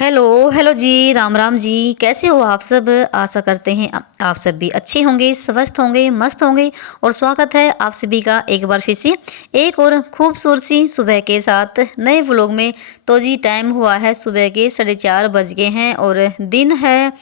Hello hello जी, राम राम जी। कैसे हो आप सब? आशा करते हैं आप सब भी अच्छे होंगे, स्वस्थ होंगे, मस्त होंगे। और स्वागत है आप सभी का एक बार फिर से एक और खूबसूरत सी सुबह के साथ नए व्लॉग में। तो जी टाइम हुआ है सुबह के 4:30 बज गए हैं और दिन है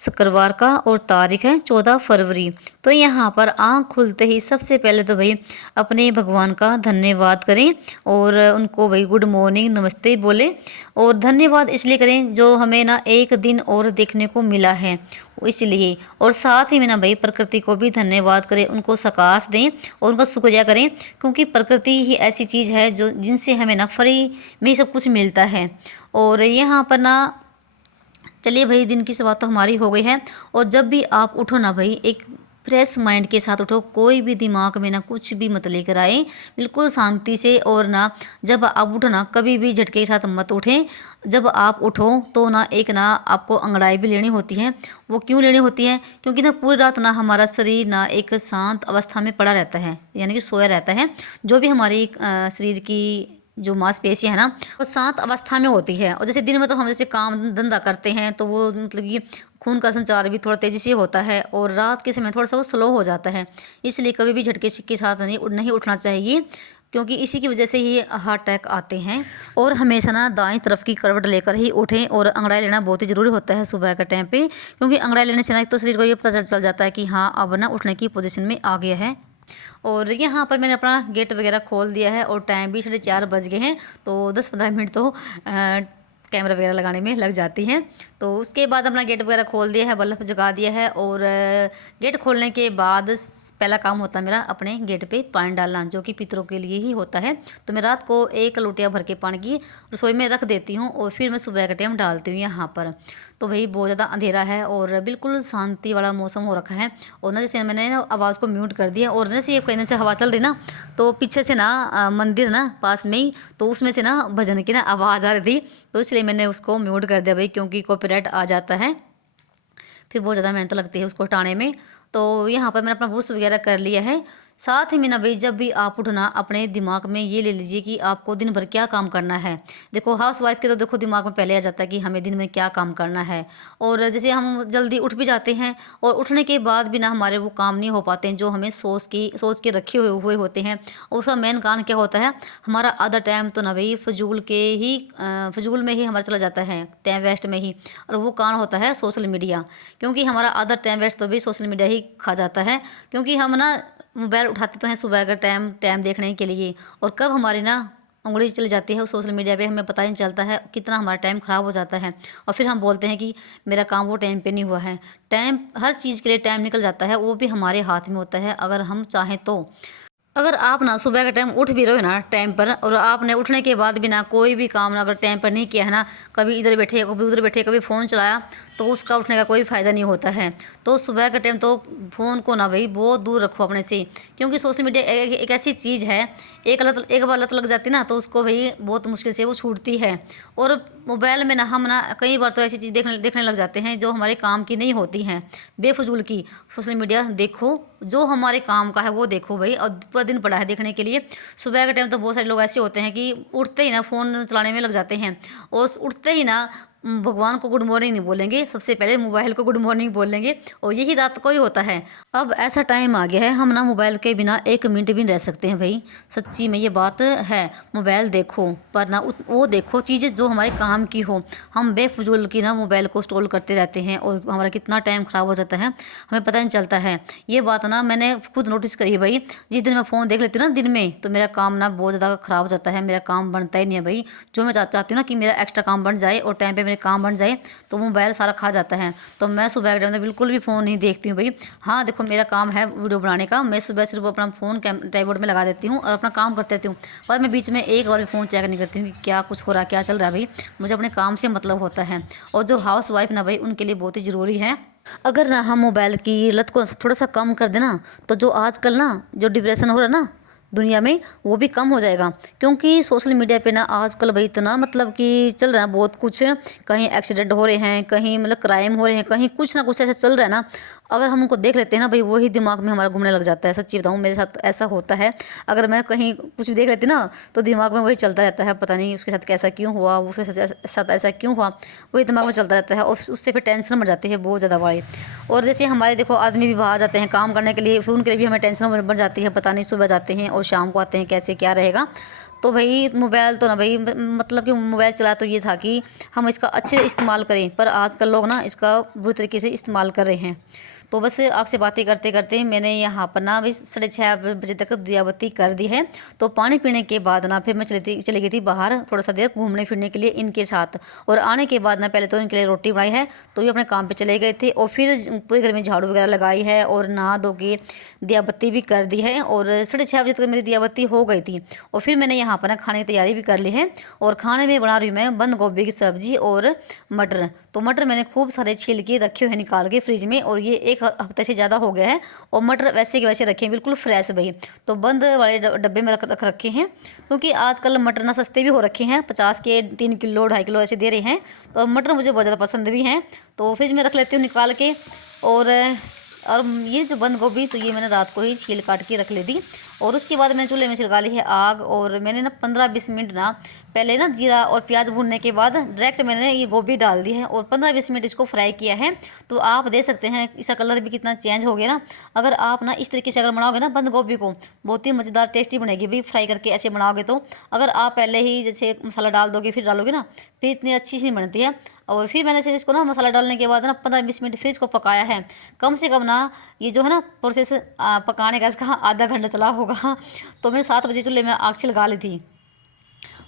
शुक्रवार का और तारीख है 14 फरवरी। तो यहाँ पर आँख खुलते ही सबसे पहले तो भाई अपने भगवान का धन्यवाद करें और उनको भाई गुड मॉर्निंग नमस्ते बोले। और धन्यवाद इसलिए करें जो हमें ना एक दिन और देखने को मिला है, इसलिए। और साथ ही में ना भाई प्रकृति को भी धन्यवाद करें, उनको सकाश दें और उनका शुक्रिया करें, क्योंकि प्रकृति ही ऐसी चीज़ है जो जिनसे हमें ना फ्री में सब कुछ मिलता है। और यहाँ पर ना चलिए भाई दिन की शुरुआत तो हमारी हो गई है। और जब भी आप उठो ना भाई एक फ्रेश माइंड के साथ उठो, कोई भी दिमाग में ना कुछ भी मत लेकर आए, बिल्कुल शांति से। और ना जब आप उठो ना कभी भी झटके के साथ मत उठें। जब आप उठो तो ना एक ना आपको अंगड़ाई भी लेनी होती है। वो क्यों लेनी होती है? क्योंकि ना पूरी रात ना हमारा शरीर ना एक शांत अवस्था में पड़ा रहता है, यानी कि सोया रहता है। जो भी हमारी शरीर की जो मांसपेशियाँ है ना वो शांत अवस्था में होती है। और जैसे दिन में तो हम जैसे काम धंधा करते हैं तो वो मतलब कि खून का संचार भी थोड़ा तेज़ी से होता है, और रात के समय थोड़ा सा वो स्लो हो जाता है। इसलिए कभी भी झटके के साथ नहीं उठना चाहिए, क्योंकि इसी की वजह से ही हार्ट अटैक आते हैं। और हमेशा ना दाएं तरफ की करवट लेकर ही उठें, और अंगड़ाई लेना बहुत ही ज़रूरी होता है सुबह के टाइम पे, क्योंकि अंगड़ाई लेने से ना एक तो शरीर को ये पता चल जाता है कि हाँ अब ना उठने की पोजीशन में आ गया है। और यहाँ पर मैंने अपना गेट वगैरह खोल दिया है और टाइम भी 4:30 बज गए हैं। तो 10-15 मिनट तो कैमरा वगैरह लगाने में लग जाती हैं। तो उसके बाद अपना गेट वगैरह खोल दिया है, बल्ब जगा दिया है। और गेट खोलने के बाद पहला काम होता है मेरा अपने गेट पे पानी डालना, जो कि पितरों के लिए ही होता है। तो मैं रात को 1 लोटिया भर के पानी की रसोई में रख देती हूँ और फिर मैं सुबह के टाइम डालती हूँ यहाँ पर। तो भाई बहुत ज़्यादा अंधेरा है और बिल्कुल शांति वाला मौसम हो रखा है। और ना जैसे मैंने ना आवाज़ को म्यूट कर दिया, और जैसे ये कहने से हवा चल रही ना, तो पीछे से ना मंदिर ना पास में ही, तो उसमें से ना भजन की ना आवाज़ आ रही थी। तो इसलिए मैंने उसको म्यूट कर दिया भाई, क्योंकि कॉपीराइट आ जाता है, फिर बहुत ज़्यादा मेहनत लगती है उसको हटाने में। तो यहाँ पर मैंने अपना ब्रश वगैरह कर लिया है। साथ ही में ना भाई जब भी आप उठना अपने दिमाग में ये ले लीजिए कि आपको दिन भर क्या काम करना है। देखो हाउस वाइफ के तो देखो दिमाग में पहले आ जाता है कि हमें दिन में क्या काम करना है। और जैसे हम जल्दी उठ भी जाते हैं, और उठने के बाद भी ना हमारे वो काम नहीं हो पाते हैं जो हमें सोच के रखे हुए होते हैं। और उसका मेन कारण क्या होता है? हमारा आधा टाइम तो ना भाई फजूल में ही हमारा चला जाता है, टाइम वेस्ट में ही। और वो कारण होता है सोशल मीडिया, क्योंकि हमारा आधा टाइम वेस्ट तो भी सोशल मीडिया ही खा जाता है। क्योंकि हम ना मोबाइल उठाते तो हैं सुबह का टाइम टाइम देखने के लिए, और कब हमारी ना उंगली चली जाती है उस सोशल मीडिया पे हमें पता ही नहीं चलता है कितना हमारा टाइम ख़राब हो जाता है। और फिर हम बोलते हैं कि मेरा काम वो टाइम पे नहीं हुआ है। टाइम हर चीज़ के लिए टाइम निकल जाता है, वो भी हमारे हाथ में होता है अगर हम चाहें तो। अगर आप ना सुबह का टाइम उठ भी रहे हो ना टाइम पर, और आपने उठने के बाद भी ना कोई भी काम ना अगर टाइम पर नहीं किया है ना, कभी इधर बैठे कभी उधर बैठे कभी फ़ोन चलाया, तो उसका उठने का कोई फ़ायदा नहीं होता है। तो सुबह का टाइम तो फ़ोन को ना भाई बहुत दूर रखो अपने से, क्योंकि सोशल मीडिया एक ऐसी चीज़ है, एक बार लत लग जाती ना तो उसको भाई बहुत मुश्किल से वो छूटती है। और मोबाइल में ना हम ना कई बार तो ऐसी चीज़ देखने लग जाते हैं जो हमारे काम की नहीं होती हैं, बेफजूल की। सोशल मीडिया देखो, जो हमारे काम का है वो देखो भाई, और पूरा दिन पड़ा है देखने के लिए। सुबह के टाइम तो बहुत सारे लोग ऐसे होते हैं कि उठते ही ना फ़ोन चलाने में लग जाते हैं, और उठते ही ना भगवान को गुड मॉर्निंग नहीं बोलेंगे, सबसे पहले मोबाइल को गुड मॉर्निंग बोलेंगे, और यही रात को ही होता है। अब ऐसा टाइम आ गया है हम ना मोबाइल के बिना 1 मिनट भी नहीं रह सकते हैं भाई, सच्ची में ये बात है। मोबाइल देखो पर ना वो देखो चीज़ें जो हमारे काम की हो। हम बेफजूल की ना मोबाइल को स्क्रॉल करते रहते हैं और हमारा कितना टाइम ख़राब हो जाता है हमें पता नहीं चलता है। ये बात ना मैंने खुद नोटिस करी है भाई। जिस दिन मैं फ़ोन देख लेती हूँ ना दिन में, तो मेरा काम ना बहुत ज़्यादा ख़राब हो जाता है, मेरा काम बनता ही नहीं है भाई। जो मैं चाहती हूँ ना कि मेरा एक्स्ट्रा काम बन जाए और टाइम पे मेरे काम बन जाए, तो मोबाइल सारा खा जाता है। तो मैं सुबह के टाइम में बिल्कुल भी फ़ोन नहीं देखती हूँ भाई। हाँ देखो मेरा काम है वीडियो बनाने का, मैं सुबह सिर्फ अपना फ़ोन ट्राइपॉड में लगा देती हूँ और अपना काम करते रहती हूँ, पर मैं बीच में एक बार भी फ़ोन चेक नहीं करती हूँ कि क्या कुछ हो रहा है, क्या चल रहा है भाई। मुझे अपने काम से मतलब होता है। और जो हाउस वाइफ ना भाई उनके लिए बहुत ही ज़रूरी है। अगर ना हम मोबाइल की लत को थोड़ा सा कम कर देना, तो जो आजकल ना जो डिप्रेशन हो रहा है ना, दुनिया में वो भी कम हो जाएगा। क्योंकि सोशल मीडिया पे ना आजकल भाई इतना मतलब कि चल रहा है बहुत कुछ, कहीं एक्सीडेंट हो रहे हैं, कहीं मतलब क्राइम हो रहे हैं, कहीं कुछ ना कुछ ऐसा चल रहा है ना, अगर हम उनको देख लेते हैं ना भाई वही दिमाग में हमारा घूमने लग जाता है। सच्ची बताऊँ मेरे साथ ऐसा होता है, अगर मैं कहीं कुछ भी देख लेती ना तो दिमाग में वही चलता रहता है, पता नहीं उसके साथ कैसा क्यों हुआ, उसके साथ ऐसा क्यों हुआ, वही दिमाग में चलता रहता है और उससे फिर टेंशन बढ़ जाती है बहुत ज़्यादा बड़ी। और जैसे हमारे देखो आदमी भी बाहर जाते हैं काम करने के लिए, फिर उनके लिए भी हमें टेंशन बढ़ जाती है, पता नहीं सुबह जाते हैं और शाम को आते हैं कैसे क्या रहेगा। तो भाई मोबाइल तो ना भाई मतलब कि मोबाइल चला तो ये था कि हम इसका अच्छे से इस्तेमाल करें, पर आजकल लोग ना इसका बुरी तरीके से इस्तेमाल कर रहे हैं। तो बस आपसे बातें करते करते मैंने यहाँ पर ना भाई 6:30 बजे तक दिया बत्ती कर दी है। तो पानी पीने के बाद ना फिर मैं चली गई थी बाहर थोड़ा सा देर घूमने फिरने के लिए इनके साथ। और आने के बाद ना पहले तो इनके लिए रोटी बनाई है, तो ये अपने काम पे चले गए थे और फिर पूरे घर में झाड़ू वगैरह लगाई है और नहा धो के दिया बत्ती भी कर दी है। और 6:30 बजे तक मेरी दिया बत्ती हो गई थी। और फिर मैंने यहाँ पर ना खाने की तैयारी भी कर ली है। और खाने में बना रही हूँ मैं बंद गोभी की सब्जी और मटर। तो मटर मैंने खूब सारे छील के रखे हुए हैं निकाल के फ्रिज में, और ये एक हफ्ते से ज़्यादा हो गया है। और मटर वैसे के वैसे रखे हैं बिल्कुल फ्रेश भाई। तो बंद वाले डब्बे में रख रखे हैं, क्योंकि आजकल मटर ना सस्ते भी हो रखे हैं, 50 के 3 किलो 2.5 किलो ऐसे दे रहे हैं। तो मटर मुझे बहुत ज़्यादा पसंद भी हैं, तो फ्रिज में रख लेती हूँ निकाल के। और ये जो बंद गोभी तो ये मैंने रात को ही छील काट के रख ली थी। और उसके बाद मैंने चूल्हे में छिलका ली है आग, और मैंने ना 15-20 मिनट ना पहले ना जीरा और प्याज भूनने के बाद डायरेक्ट मैंने ये गोभी डाल दी है और 15-20 मिनट इसको फ्राई किया है। तो आप देख सकते हैं इसका कलर भी कितना चेंज हो गया ना। अगर आप ना इस तरीके से अगर बनाओगे ना बंद गोभी को, बहुत ही मज़ेदार टेस्टी बनेगी भाई फ्राई करके ऐसे बनाओगे तो। अगर आप पहले ही जैसे मसाला डाल दोगे फिर डालोगे ना, फिर इतनी अच्छी सी बनती है। और फिर मैंने से इसको ना मसाला डालने के बाद ना 15-20 मिनट फिर इसको पकाया है। कम से कम ना ये जो है ना प्रोसेस पकाने का इसका आधा घंटा चला होगा। तो मैंने 7 बजे चूल्हे में आग छिलका ली थी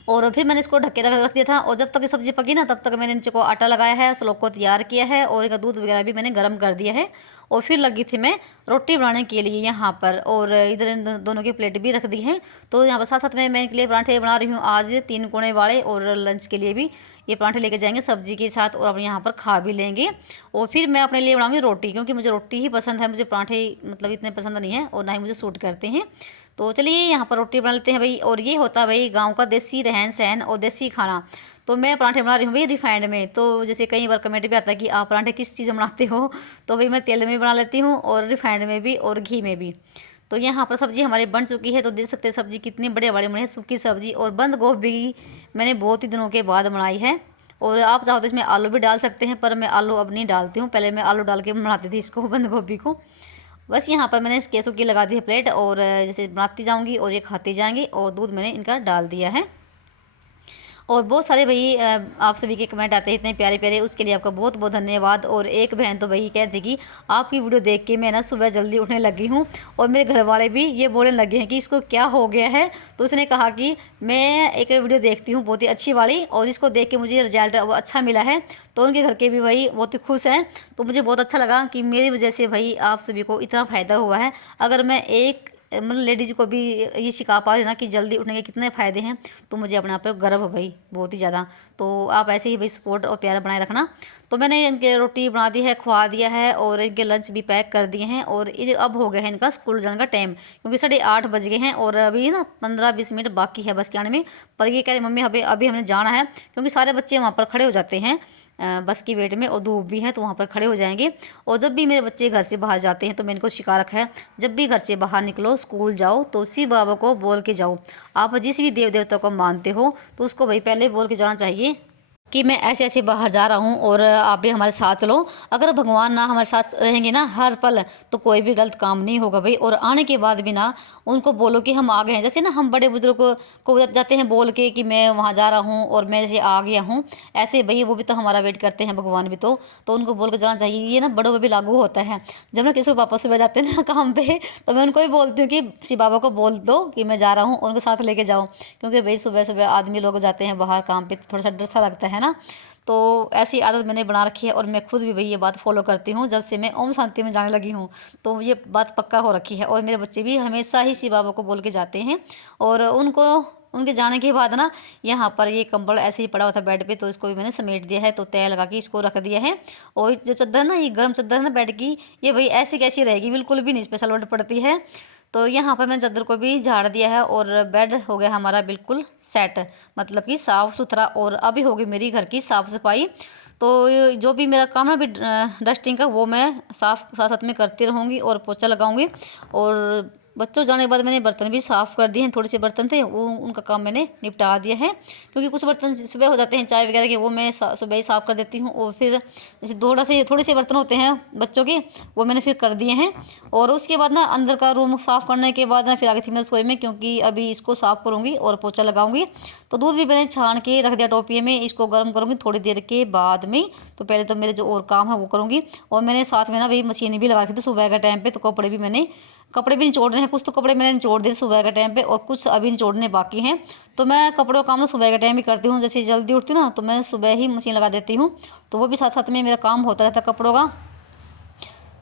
और फिर मैंने इसको ढक के रख दिया था। और जब तक ये सब्ज़ी पकी ना तब तक मैंने नीचे को आटा लगाया है, सलोक को तैयार किया है और एक दूध वगैरह भी मैंने गर्म कर दिया है। और फिर लगी थी मैं रोटी बनाने के लिए यहाँ पर, और इधर इन दोनों की प्लेट भी रख दी हैं। तो यहाँ पर साथ साथ में मैं इनके लिए पराठे बना रही हूँ आज 3 कोने वाले, और लंच के लिए भी ये पराठे लेके जाएंगे सब्जी के साथ और अपने यहाँ पर खा भी लेंगे। और फिर मैं अपने लिए बनाऊँगी रोटी, क्योंकि मुझे रोटी ही पसंद है, मुझे पराठे मतलब इतने पसंद नहीं है और ना ही मुझे सूट करते हैं। तो चलिए यहाँ पर रोटी बना लेते हैं भाई। और ये होता है भाई गांव का देसी रहन सहन और देसी खाना। तो मैं पराठे बना रही हूँ भाई रिफाइंड में। तो जैसे कई बार कमेंट भी आता है कि आप पराठे किस चीज़ में बनाते हो, तो भाई मैं तेल में बना लेती हूँ और रिफाइंड में भी और घी में भी। तो यहाँ पर सब्ज़ी हमारी बन चुकी है, तो देख सकते हैं सब्ज़ी कितने बड़े बड़े बने हैं, सूखी सब्ज़ी। और बंद गोभी मैंने बहुत ही दिनों के बाद बनाई है। और आप चाहो तो इसमें आलू भी डाल सकते हैं, पर मैं आलू अब नहीं डालती हूँ, पहले मैं आलू डाल के बनाती थी इसको बंद गोभी को। बस यहाँ पर मैंने इसके सूखी लगा दी है प्लेट, और जैसे बनाती जाऊँगी और ये खाती जाएंगी। और दूध मैंने इनका डाल दिया है। और बहुत सारे भाई आप सभी के कमेंट आते हैं इतने प्यारे प्यारे, उसके लिए आपका बहुत बहुत धन्यवाद। और एक बहन तो भाई कहते हैं कि आपकी वीडियो देख के मैं ना सुबह जल्दी उठने लगी हूँ, और मेरे घर वाले भी ये बोलने लगे हैं कि इसको क्या हो गया है। तो उसने कहा कि मैं एक वीडियो देखती हूँ बहुत ही अच्छी वाली, और इसको देख के मुझे रिजल्ट अच्छा मिला है। तो उनके घर के भी भाई बहुत ही खुश हैं। तो मुझे बहुत अच्छा लगा कि मेरी वजह से भाई आप सभी को इतना फ़ायदा हुआ है। अगर मैं एक मतलब लेडीज़ को भी ये सिखा पा रही ना कि जल्दी उठने के कितने फ़ायदे हैं, तो मुझे अपने आप पे गर्व है भाई बहुत ही ज़्यादा। तो आप ऐसे ही भाई सपोर्ट और प्यार बनाए रखना। तो मैंने इनके रोटी बना दी है, खुआ दिया है, और इनके लंच भी पैक कर दिए हैं। और अब हो गया है इनका स्कूल जाने का टाइम, क्योंकि 8:30 बज गए हैं और अभी ना 15-20 मिनट बाकी है बस के आने में। पर ये कह रहे मम्मी अभी हमने जाना है, क्योंकि सारे बच्चे वहाँ पर खड़े हो जाते हैं बस की वेट में, और धूप भी है तो वहाँ पर खड़े हो जाएंगे। और जब भी मेरे बच्चे घर से बाहर जाते हैं तो मैंने इनको सिखा रखा है, जब भी घर से बाहर निकलो स्कूल जाओ तो शिव बाबा को बोल के जाओ। आप जिस भी देव देवता को मानते हो तो उसको भाई पहले बोल के जाना चाहिए कि मैं ऐसे ऐसे बाहर जा रहा हूँ और आप भी हमारे साथ चलो। अगर भगवान ना हमारे साथ रहेंगे ना हर पल, तो कोई भी गलत काम नहीं होगा भाई। और आने के बाद भी ना उनको बोलो कि हम आ गए हैं। जैसे ना हम बड़े बुजुर्ग को जाते हैं बोल के कि मैं वहाँ जा रहा हूँ और मैं जैसे आ गया हूँ, ऐसे भाई वो भी तो हमारा वेट करते हैं भगवान भी। तो उनको बोल के जाना चाहिए। ये ना बड़ों पर भी लागू होता है। जब ना किसी को पापा सुबह जाते हैं ना काम पे, तो मैं उनको भी बोलती हूँ कि शिव बाबा को बोल दो कि मैं जा रहा हूँ, उनको साथ लेके जाओ। क्योंकि भाई सुबह सुबह आदमी लोग जाते हैं बाहर काम पे, तो थोड़ा सा डर सा लगता है ना। तो ऐसी आदत मैंने बना रखी है, और मैं खुद भी भाई ये बात फॉलो करती हूँ जब से मैं ओम शांति में जाने लगी हूँ। तो ये बात पक्का हो रखी है, और मेरे बच्चे भी हमेशा ही शिव बाबा को बोल के जाते हैं। और उनको उनके जाने के बाद ना यहाँ पर ये कंबल ऐसे ही पड़ा हुआ था बेड पे, तो इसको भी मैंने समेट दिया है, तो तय लगा के इसको रख दिया है। और जो चादर ना, ये गर्म चादर है ना बेड की, ये भाई ऐसी कैसी रहेगी, बिल्कुल भी नहीं इस पर सलवट पड़ती है। तो यहाँ पर मैंने चादर को भी झाड़ दिया है और बेड हो गया हमारा बिल्कुल सेट, मतलब कि साफ़ सुथरा। और अभी होगी मेरी घर की साफ़ सफाई। तो जो भी मेरा काम है अभी डस्टिंग का, वो मैं साथ साथ में करती रहूँगी और पोछा लगाऊंगी। और बच्चों जाने के बाद मैंने बर्तन भी साफ़ कर दिए हैं, थोड़े से बर्तन थे वो उनका काम मैंने निपटा दिया है, क्योंकि कुछ बर्तन सुबह हो जाते हैं चाय वगैरह के, वो मैं सुबह ही साफ़ कर देती हूँ। और फिर जैसे थोड़े से बर्तन होते हैं बच्चों के, वो मैंने फिर कर दिए हैं। और उसके बाद ना अंदर का रूम साफ़ करने के बाद ना फिर आ गई थी मैं रसोई में, क्योंकि अभी इसको साफ़ करूँगी और पोछा लगाऊंगी। तो दूध भी मैंने छान के रख दिया टोपिए में, इसको गर्म करूँगी थोड़ी देर के बाद में। तो पहले तो मेरे जो और काम है वो करूँगी। और मैंने साथ में ना भाई मशीन भी लगा रखी थी सुबह के टाइम पे, तो कपड़े भी निचोड़ रहे हैं। कुछ तो कपड़े मैंने निचोड़ दिए सुबह के टाइम पे और कुछ अभी निचोड़ने बाकी हैं। तो मैं कपड़ों का काम ना सुबह के टाइम ही करती हूँ, जैसे जल्दी उठती हूँ ना तो मैं सुबह ही मशीन लगा देती हूँ, तो वो भी साथ साथ में मेरा काम होता रहता है कपड़ों का।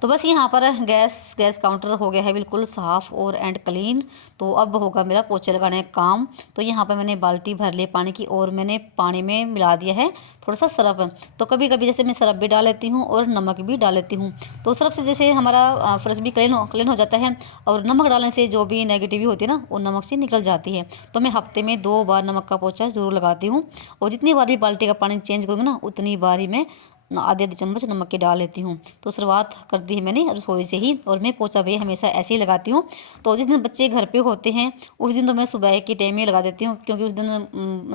तो बस यहाँ पर गैस काउंटर हो गया है बिल्कुल साफ़ और एंड क्लीन। तो अब होगा मेरा पोछे लगाने का काम। तो यहाँ पर मैंने बाल्टी भर ली पानी की और मैंने पानी में मिला दिया है थोड़ा सा सरफ। तो कभी कभी जैसे मैं सरफ भी डाल लेती हूँ और नमक भी डाल लेती हूँ, तो सरफ से जैसे हमारा फर्श भी क्लीन हो जाता है। और नमक डालने से जो भी नेगेटिव होती है ना वो नमक से निकल जाती है। तो मैं हफ्ते में 2 बार नमक का पोछा ज़रूर लगाती हूँ। और जितनी बार भी बाल्टी का पानी चेंज करूँगी ना उतनी बार ही मैं आधे आधे चम्मच नमक के डाल लेती हूँ। तो शुरुआत कर दी है मैंने रसोई से ही। और मैं पोछा भी हमेशा ऐसे ही लगाती हूँ। तो जिस दिन बच्चे घर पे होते हैं उस दिन तो मैं सुबह के टाइम में लगा देती हूँ, क्योंकि उस दिन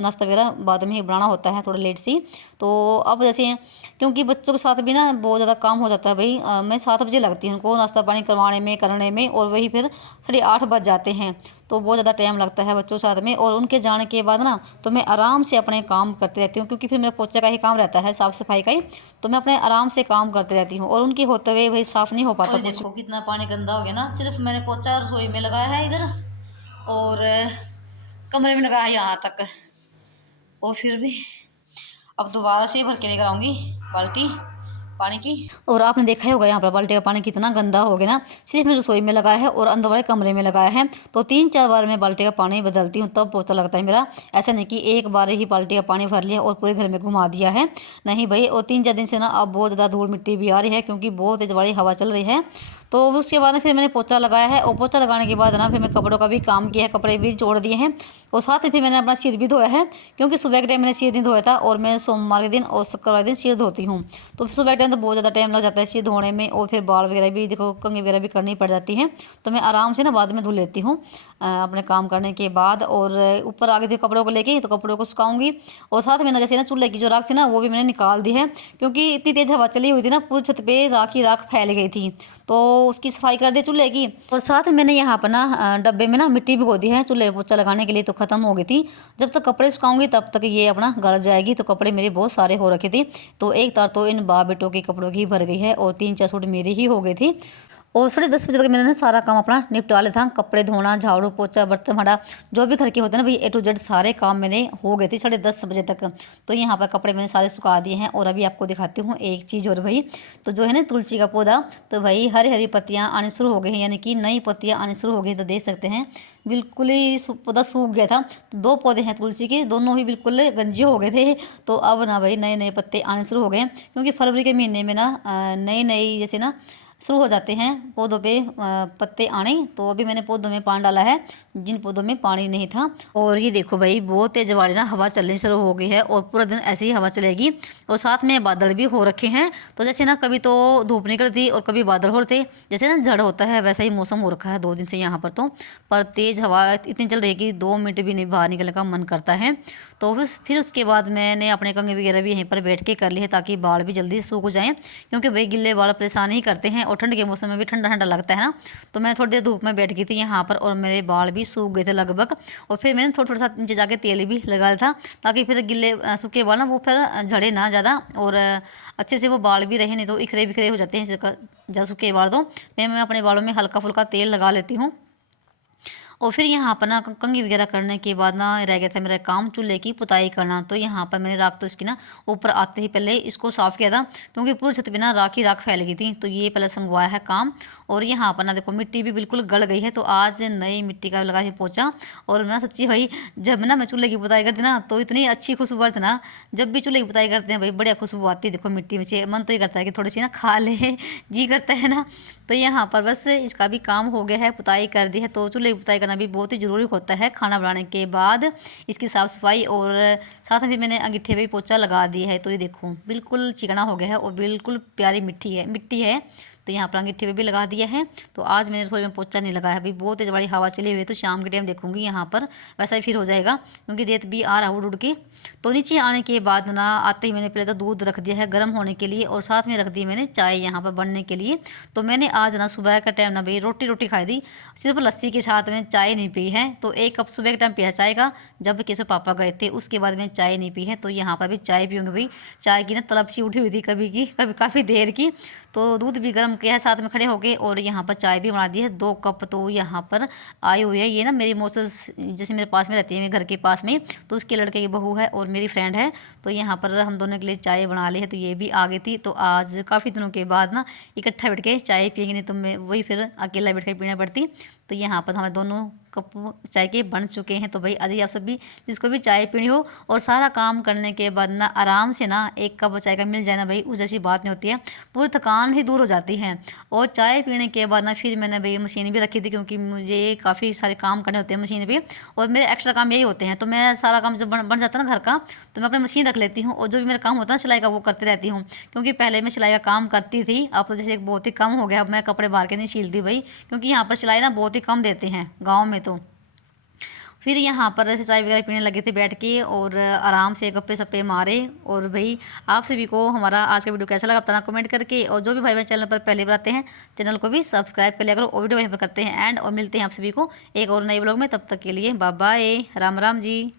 नाश्ता वगैरह बाद में ही बनाना होता है थोड़ा लेट से। तो अब जैसे क्योंकि बच्चों के साथ भी ना बहुत ज़्यादा काम हो जाता है भाई, मैं 7 बजे लगती हूँ उनको नाश्ता पानी करने में और वही फिर 8:30 बज जाते हैं। तो बहुत ज़्यादा टाइम लगता है बच्चों के साथ में। और उनके जाने के बाद ना तो मैं आराम से अपने काम करती रहती हूँ, क्योंकि फिर मेरा पोछे का ही काम रहता है, साफ़ सफाई का ही। तो मैं अपने आराम से काम करती रहती हूँ और उनके होते हुए भाई साफ़ नहीं हो पाता। देखो कितना पानी गंदा हो गया ना, सिर्फ मैंने पोछा रसोई में लगाया है इधर और कमरे में लगाया है यहाँ तक। और फिर भी अब दोबारा से भर के लेकर आऊँगी बाल्टी पानी की। और आपने देखा ही होगा यहाँ पर बाल्टी का पानी कितना गंदा हो गया ना, सिर्फ मैं रसोई में लगाया है और अंदर वाले कमरे में लगाया है। तो 3-4 बार मैं बाल्टी का पानी बदलती हूँ तब पोछा लगता है मेरा। ऐसा नहीं कि एक बार ही बाल्टी का पानी भर लिया और पूरे घर में घुमा दिया है, नहीं भाई। और 3-4 दिन से ना अब बहुत ज़्यादा धूल मिट्टी भी आ रही है, क्योंकि बहुत तेज वाली हवा चल रही है। तो उसके बाद फिर मैंने पोछा लगाया है और पोछा लगाने के बाद ना फिर मैं कपड़ों का भी काम किया है, कपड़े भी जोड़ दिए हैं। और साथ में फिर मैंने अपना सिर भी धोया है, क्योंकि सुबह के टाइम मैंने सिर नहीं धोया था और मैं सोमवार के दिन और शुक्रवार के दिन सिर धोती हूँ। तो सुबह के टाइम तो बहुत ज़्यादा टाइम लग जाता है सिर धोने में, और फिर बाल वगैरह भी देखो कंघी वगैरह भी करनी पड़ जाती है। तो मैं आराम से ना बाद में धुल लेती हूँ अपने काम करने के बाद। और ऊपर आ गई थी कपड़ों को लेके, तो कपड़ों को सुखाऊंगी। और साथ में ना जैसे ना चूल्हे की जो राख थी ना वो भी मैंने निकाल दी है, क्योंकि इतनी तेज़ हवा चली हुई थी ना पूरी छत पे राख ही राख फैल गई थी। तो उसकी सफाई कर दी चूल्हे की। और साथ में मैंने यहाँ पर ना डब्बे में ना मिट्टी भिगो दी है चूल्हे पोछा लगाने के लिए, तो ख़त्म हो गई थी। जब तक कपड़े सुखाऊंगी तब तक ये अपना गल जाएगी। तो कपड़े मेरे बहुत सारे हो रखे थे, तो एक तार तो इन बाप बेटों के कपड़ों की भर गई है और 3-4 सूट मेरे ही हो गए थे। और 10:30 बजे तक मैंने ना सारा काम अपना निपटा लिया था, कपड़े धोना, झाड़ू पोछा, बर्तन भाड़ा, जो भी घर के होते हैं ना भाई A to Z सारे काम मेरे हो गए थे 10:30 बजे तक। तो यहाँ पर कपड़े मैंने सारे सुखा दिए हैं। और अभी आपको दिखाती हूँ एक चीज़ और भाई, तो जो है ना तुलसी का पौधा, तो भाई हरी हरी पत्तियाँ आनी शुरू हो गई हैं, यानी कि नई पत्तियाँ आनी शुरू हो गई। तो देख सकते हैं बिल्कुल ही पौधा सूख गया था। तो 2 पौधे हैं तुलसी के, दोनों ही बिल्कुल गंजे हो गए थे। तो अब ना भाई नए नए पत्ते आने शुरू हो गए, क्योंकि फरवरी के महीने में ना नई जैसे ना शुरू हो जाते हैं पौधों पे पत्ते आने। तो अभी मैंने पौधों में पानी डाला है जिन पौधों में पानी नहीं था। और ये देखो भाई बहुत तेज वाली ना हवा चलनी शुरू हो गई है और पूरा दिन ऐसे ही हवा चलेगी। और साथ में बादल भी हो रखे हैं, तो जैसे ना कभी तो धूप निकलती और कभी बादल हो रहे थे, जैसे ना झड़ होता है वैसा ही मौसम हो रखा है 2 दिन से यहाँ पर। तो पर तेज़ हवा इतनी चल रही है कि 2 मिनट भी नहीं बाहर निकलने का मन करता है। तो फिर उसके बाद मैंने अपने कंघी वगैरह भी यहीं पर बैठ के कर लिए है, ताकि बाल भी जल्दी सूख जाएँ, क्योंकि भाई गिल्ले बाल परेशान ही करते हैं और ठंड के मौसम में भी ठंडा ठंडा लगता है ना। तो मैं थोड़ी देर धूप में बैठ गई थी यहाँ पर और मेरे बाल भी सूख गए थे लगभग। और फिर मैंने थोड़ा थोड़ा सा नीचे जाके तेल भी लगा लिया था, ताकि फिर गिल्ले सूखे बाल ना वो फिर झड़े ना ज़्यादा और अच्छे से वो बाल भी रहे, नहीं तो इखरे बिखरे हो जाते हैं जब सूखे बाल। तो मैं अपने बालों में हल्का फुल्का तेल लगा लेती हूँ। और फिर यहाँ पर ना कंघी वगैरह करने के बाद ना रह गया था मेरा काम चूल्हे की पुताई करना। तो यहाँ पर मैंने राख तो इसकी ना ऊपर आते ही पहले इसको साफ़ किया था, क्योंकि पूरी छत पे ना राख ही राख फैल गई थी। तो ये पहले संगवाया है काम। और यहाँ पर ना देखो मिट्टी भी बिल्कुल गल गई है, तो आज नई मिट्टी का लगा के पोछा। और ना सच्ची भाई जब ना मैं चूल्हे की पुताई करती ना तो इतनी अच्छी खुशबू आती ना, जब भी चूल्हे की पुताई करते हैं भाई बढ़िया खुशबू आती है। देखो मिट्टी में से मन तो ये करता है कि थोड़ी सी ना खा ले, जी करता है ना। तो यहाँ पर बस इसका भी काम हो गया है, पुताई कर दी है। तो चूल्हे की पुताई करना भी बहुत ही ज़रूरी होता है खाना बनाने के बाद, इसकी साफ़ सफाई। और साथ में भी मैंने अंगीठे पे भी पोछा लगा दिया है। तो ये देखो बिल्कुल चिकना हो गया है और बिल्कुल प्यारी मिट्टी है। तो यहाँ पर अंगीठे पे भी लगा दिया है। तो आज मैंने रसोई में पोछा नहीं लगाया, अभी बहुत तेज बड़ी हवा चली हुई है। तो शाम के टाइम देखूंगी यहाँ पर वैसा ही फिर हो जाएगा, क्योंकि रेत भी आ रहा उड़ उड़ के। तो नीचे आने के बाद ना आते ही मैंने पहले तो दूध रख दिया है गर्म होने के लिए, और साथ में रख दी मैंने चाय यहाँ पर बनने के लिए। तो मैंने आज ना सुबह का टाइम ना भाई रोटी खाई थी, सिर्फ लस्सी के साथ में चाय नहीं पी है। तो 1 कप सुबह के टाइम पिया चाय का, जब किसी पापा गए थे उसके बाद मैंने चाय नहीं पी है। तो यहाँ पर भी चाय पीऊँगी भाई। चाय की ना तलब सी उठी हुई थी कभी काफ़ी देर की। तो दूध भी गर्म किया है साथ में खड़े हो गए, और यहाँ पर चाय भी बना दी है 2 कप। तो यहाँ पर आई हुई है ये ना मेरी मौसस, जैसे मेरे पास में रहती है मेरे घर के पास में, तो उसके लड़के की बहू है और मेरी फ्रेंड है। तो यहाँ पर हम दोनों के लिए चाय बना ली है। तो ये भी आ गई थी। तो आज काफ़ी दिनों के बाद ना इकट्ठा बैठ के चाय पियेंगे, नहीं तो मैं वही फिर अकेला बैठ के पीना पड़ती। तो यहाँ पर हमारे दोनों कप चाय के बन चुके हैं। तो भाई आज आप सब भी जिसको भी चाय पीनी हो और सारा काम करने के बाद ना आराम से ना 1 कप चाय का मिल जाए ना भाई, उस जैसी बात नहीं होती है, पूरी थकान ही दूर हो जाती है। और चाय पीने के बाद ना फिर मैंने भाई मशीन भी रखी थी, क्योंकि मुझे काफ़ी सारे काम करने होते हैं मशीन पे, और मेरे एक्स्ट्रा काम यही होते हैं। तो मैं सारा काम जब बन जाता है ना घर का, तो मैं अपनी मशीन रख लेती हूँ, और जो भी मेरा काम होता है ना सिलाई का वो करती रहती हूँ। क्योंकि पहले मैं सिलाई का काम करती थी, अब तो जैसे बहुत ही कम हो गया, अब मैं कपड़े बाहर के नहीं सिलती भाई, क्योंकि यहाँ पर सिलाई ना बहुत ही कम देते हैं गाँव में। तो फिर यहाँ पर ऐसे चाय वगैरह पीने लगे थे बैठ के, और आराम से गप्पे सप्पे मारे। और भाई आप सभी को हमारा आज का वीडियो कैसा लगा बताना कमेंट करके, और जो भी भाई मेरे चैनल पर पहले बार आते हैं चैनल को भी सब्सक्राइब कर लिया करो, और वीडियो वहीं पर करते हैं एंड, और मिलते हैं आप सभी को एक और नए ब्लॉग में। तब तक के लिए बाय बाय, राम राम जी।